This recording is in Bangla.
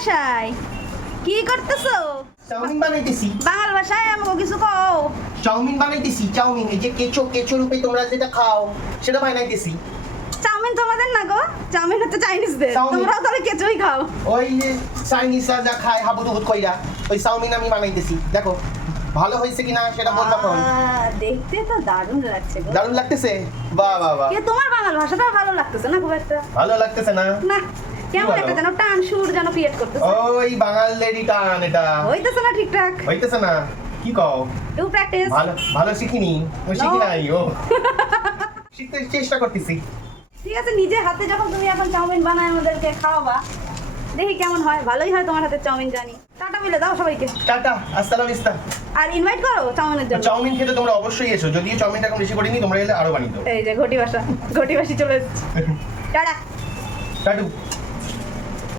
ভাষায় কি করতেছো? চাউমিন বানাইতেছি। বাংলা ভাষায় আমাকে কিছু কও। চাউমিন বানাইতেছি, চাউমিন। এই যে কেঁচো কেঁচো রূপে তোমরা যেটা খাও সেটা বানাইতেছি। চাউমিন তোমাদের না গো, চাউমিন হচ্ছে চাইনিজদের। চাউমিন। তোমরাও তাহলে কেঁচোই খাও। ওই যে চাইনিজরা যা খায় হাবুডুবুত কইরা, ওই চাউমিন আমি বানাইতেছি। দেখো ভালো হয়েছে কিনা সেটা বলবা কোন। দেখতে তো দারুণ লাগছে গো। দারুণ লাগতেছে? বাহ বাহ বাহ। কে তোমার বাংলা ভাষাটা ভালো লাগতেছে না খুব একটা? ভালো লাগতেছে না? না, কেমন ভালো? একটা যেন টান সুর যেন ক্রিয়েট করতেছে। ওই বাঙালেরই টান এটা। হইতেছে না ঠিকঠাক। হইতেছে না? কি কও? To practice. ভালো ভালো শিখিনি। ও শিখি No. নাই ও। শিখতে চেষ্টা করতেছি। ঠিক আছে, নিজে হাতে যখন তুমি এখন চাউমিন বানায় আমাদেরকে খাওয়াবা, দেখি কেমন হয়। ভালোই হয় তোমার হাতের চাউমিন জানি। টাটা বলে দাও সবাইকে। টাটা, আস্তা লা ভিস্তা। আর ইনভাইট করো চাউমিনের জন্য। চাউমিন খেতে তোমরা অবশ্যই এসো। যদিও চাউমিনটা এখন বেশি করিনি, তোমরা এলে আরো বানিয়ে দেবো। এই যে ঘটি বাসি চলে এসেছে। টাটা। টাটু।